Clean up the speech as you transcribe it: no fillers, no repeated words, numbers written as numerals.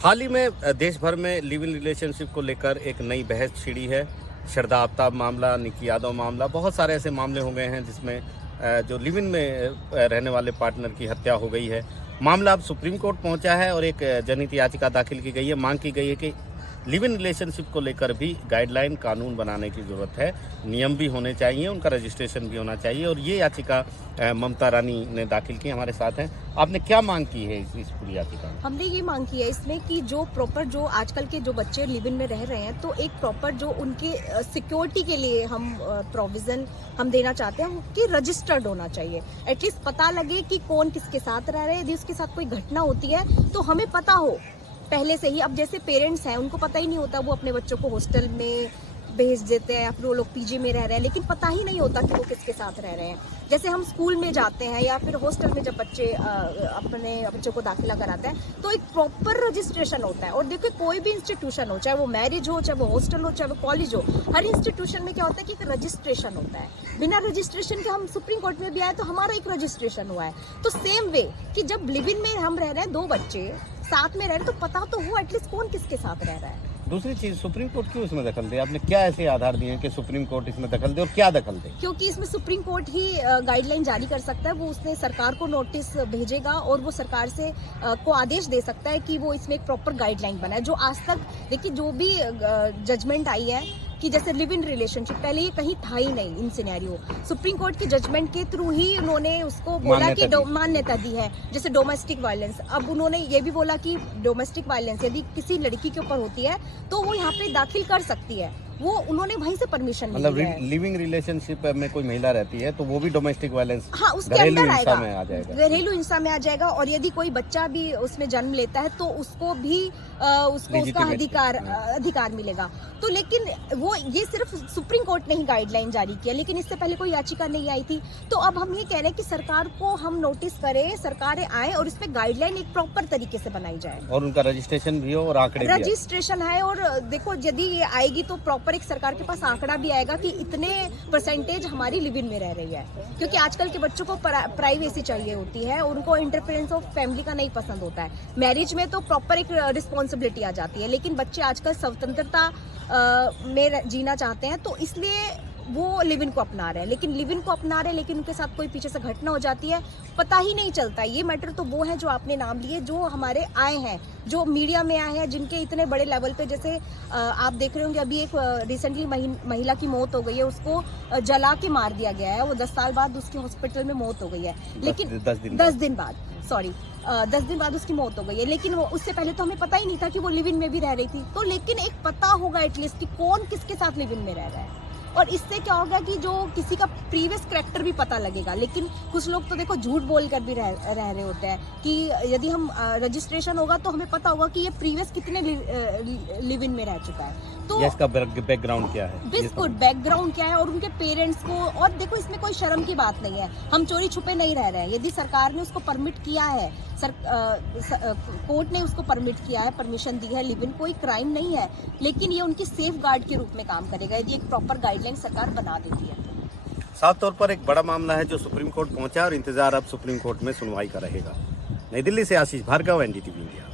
हाल ही में देश भर में लिव इन रिलेशनशिप को लेकर एक नई बहस छिड़ी है। श्रद्धा आफ्ताब मामला, निकी यादव मामला, बहुत सारे ऐसे मामले हो गए हैं जिसमें जो लिव इन में रहने वाले पार्टनर की हत्या हो गई है। मामला अब सुप्रीम कोर्ट पहुंचा है और एक जनहित याचिका दाखिल की गई है। मांग की गई है कि लिव इन रिलेशनशिप को लेकर भी गाइडलाइन, कानून बनाने की ज़रूरत है। नियम भी होने चाहिए, उनका रजिस्ट्रेशन भी होना चाहिए। और ये याचिका ममता रानी ने दाखिल की, हमारे साथ हैं। आपने क्या मांग की है इस पूरी याचिका में? हमने ये मांग की है इसमें कि जो प्रॉपर जो आजकल के जो बच्चे लिव इन में रह रहे हैं, तो एक प्रॉपर जो उनके सिक्योरिटी के लिए हम प्रोविजन हम देना चाहते हैं कि रजिस्टर्ड होना चाहिए। एटलीस्ट पता लगे कि कौन किसके साथ रह रहे हैं। यदि उसके साथ कोई घटना होती है तो हमें पता हो पहले से ही। अब जैसे पेरेंट्स हैं, उनको पता ही नहीं होता, वो अपने बच्चों को हॉस्टल में भेज देते हैं या फिर वो लोग पीजी में रह रहे हैं, लेकिन पता ही नहीं होता कि वो किसके साथ रह रहे हैं। जैसे हम स्कूल में जाते हैं या फिर हॉस्टल में जब बच्चे अपने बच्चों को दाखिला कराते हैं तो एक प्रॉपर रजिस्ट्रेशन होता है। और देखिए, कोई भी इंस्टीट्यूशन हो, चाहे वो मैरिज हो, चाहे वो हॉस्टल हो, चाहे वो कॉलेज हो, हर इंस्टीट्यूशन में क्या होता है कि एक रजिस्ट्रेशन होता है। बिना रजिस्ट्रेशन के हम सुप्रीम कोर्ट में भी आए तो हमारा एक रजिस्ट्रेशन हुआ है। तो सेम वे कि जब लिव इन में हम रह रहे हैं, दो बच्चे साथ में रह रहे हैं, तो पता तो हो एटलीस्ट कौन किसके साथ रह रहा है। दूसरी चीज, सुप्रीम कोर्ट क्यों इसमें दखल दे? आपने क्या ऐसे आधार दिए हैं कि सुप्रीम कोर्ट इसमें दखल दे, और क्या दखल दे? क्योंकि इसमें सुप्रीम कोर्ट ही गाइडलाइन जारी कर सकता है। वो उसने सरकार को नोटिस भेजेगा और वो सरकार से को आदेश दे सकता है कि वो इसमें एक प्रॉपर गाइडलाइन बनाए। जो आज तक देखिए, जो भी जजमेंट आई है कि जैसे लिव इन रिलेशनशिप, पहले ये कहीं था ही नहीं इन सिनेरियो। सुप्रीम कोर्ट के जजमेंट के थ्रू ही उन्होंने उसको बोला कि मान्यता दी है। जैसे डोमेस्टिक वायलेंस, अब उन्होंने ये भी बोला कि डोमेस्टिक वायलेंस यदि किसी लड़की के ऊपर होती है तो वो यहाँ पे दाखिल कर सकती है। वो उन्होंने वहीं से परमिशन मतलब ली है। लिविंग रिलेशनशिप में कोई महिला रहती है तो वो भी डोमेस्टिक वायलेंस, हाँ, उसके अंदर आएगा, में आ जाएगा, घरेलू हिंसा में आ जाएगा। और यदि कोई बच्चा भी उसमें जन्म लेता है तो उसको भी उसको उसका अधिकार मिलेगा। तो लेकिन वो ये सिर्फ सुप्रीम कोर्ट ने ही गाइडलाइन जारी किया, लेकिन इससे पहले कोई याचिका नहीं आई थी। तो अब हम ये कह रहे हैं कि सरकार को हम नोटिस करें, सरकारें आए और इसमें गाइडलाइन एक प्रॉपर तरीके से बनाई जाए और उनका रजिस्ट्रेशन भी हो और आंकड़े भी रजिस्ट्रेशन है। और देखो, यदि ये आएगी तो प्रॉपर एक सरकार के पास आंकड़ा भी आएगा कि इतने परसेंटेज हमारी लिव इन में रह रही है। क्योंकि आजकल के बच्चों को प्राइवेसी चाहिए होती है, उनको इंटरफेरेंस ऑफ फैमिली का नहीं पसंद होता है। मैरिज में तो प्रॉपर एक रिस्पॉन्सिबिलिटी आ जाती है, लेकिन बच्चे आजकल स्वतंत्रता में जीना चाहते हैं, तो इसलिए वो लिव इन को अपना रहे हैं। लेकिन लिव इन को अपना रहे हैं, लेकिन उनके साथ कोई पीछे से घटना हो जाती है, पता ही नहीं चलता। ये मैटर तो वो है जो आपने नाम लिए, जो हमारे आए हैं, जो मीडिया में आए हैं, जिनके इतने बड़े लेवल पे, जैसे आप देख रहे होंगे अभी एक रिसेंटली महिला की मौत हो गई है, उसको जला के मार दिया गया है। वो 10 साल बाद उसकी हॉस्पिटल में मौत हो गई है, लेकिन 10 दिन बाद 10 दिन बाद उसकी मौत हो गई है। लेकिन वो उससे पहले तो हमें पता ही नहीं था कि वो लिव इन में भी रह रही थी। तो लेकिन एक पता होगा एटलीस्ट कि कौन किसके साथ लिव इन में रह रहा है। और इससे क्या होगा कि जो किसी का प्रीवियस कैरेक्टर भी पता लगेगा। लेकिन कुछ लोग तो देखो झूठ बोल कर भी रह रहे होते हैं कि यदि हम रजिस्ट्रेशन होगा तो हमें पता होगा कि ये प्रीवियस कितने लिव इन में रह चुका है। तो इसका बैकग्राउंड क्या है, बिल्कुल बैकग्राउंड क्या है, और उनके पेरेंट्स को। और देखो, इसमें कोई शर्म की बात नहीं है, हम चोरी छुपे नहीं रह रहे हैं। यदि सरकार ने उसको परमिट किया है, कोर्ट ने उसको परमिट किया है, परमिशन दी है, लिव इन कोई क्राइम नहीं है। लेकिन ये उनकी सेफ गार्ड के रूप में काम करेगा यदि एक प्रॉपर गाइडलाइन सरकार बना देती है। साफ तौर पर एक बड़ा मामला है जो सुप्रीम कोर्ट पहुंचा और इंतजार अब सुप्रीम कोर्ट में सुनवाई का रहेगा। नई दिल्ली से आशीष भार्गव, NDTV इंडिया।